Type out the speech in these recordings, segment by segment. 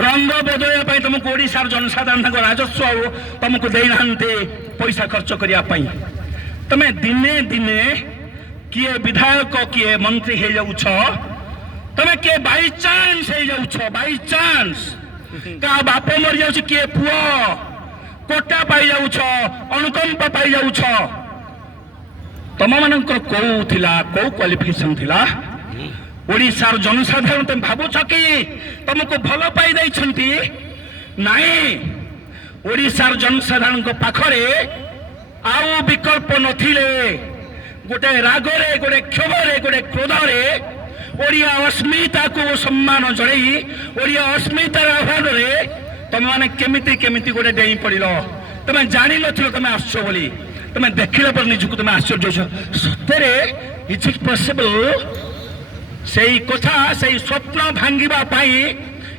रंग बदल तुमको ओडिशार जनसाधारण राजस्व तुमको देना पैसा खर्च करने तमें दिने दिने किए विधायक किए मंत्री हो जाऊछ तमें किए बाई चांस हो जाऊछ बाई चांस का बाप मर जाऊछ किए पुओ कोटा पाई जाऊछ अनुकंप पाई जाऊछ तम मान कौ थिला कौ क्वालिफिकेशन थिला ओडिशार जनसाधारण तुम भावुच कि तुमको भल पाई देइछंती नाई ओडिशार जनसाधारण को पाखरे आउ विकल्प नथिले गोटे रागरे गोटे क्षोभरे गोटे क्रोधरे ओडिया अस्मिता को सम्मान जड़ई ओडिया अस्मितार अभाव तुम मैंने केमिति केमिति गोटे डेई पड़िल तुम जान नथिलो तुम आसो बोली तुम देखिला पर निजको तुम आश्चर्य सत्य इज इट पॉसिबल से कथा से स्वप्न भांगिबा पाई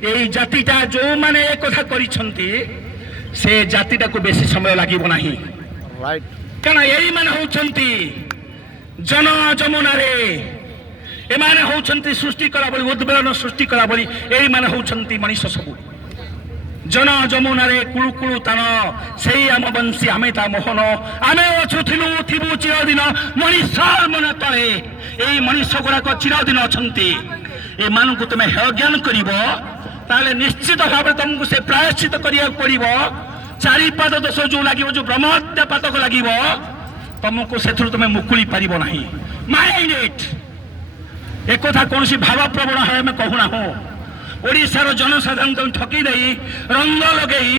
यही जातिटा जो माने एक कथा करिसंती से जातिटा को बेसी समय लागिबो नाही राइट काना यही माने होचंती जन जमुना रे ए माने होचंती सृष्टि करा बोली उद्वेलन सृष्टि करा बोली एही माने होचंती मनुष्य सब जन जमुना रे कुळु कुळु तान सेई आम बंशी आमे ता मोहन आमे अछुथिलु थिबु चिरदिन मनुष्य मन तळे एई मनुष्य गुड़ाक चिरदिन अछंती ए मानकु तुमे हेय ज्ञान करिवो ताले निश्चित भाव तुमको से प्रायश्चित करिया पड़िवो चारिपाद दोष जो लागिवो जो ब्रह्महत्या पातक लागिवो तुमको सेथुर तुमे मुकुली पारिबो नाही माइंड इट एक कथा कोनसी भाव प्रवण है मैं कहूना हो ओडिशार जनसाधारण ठकी दे रंग लगे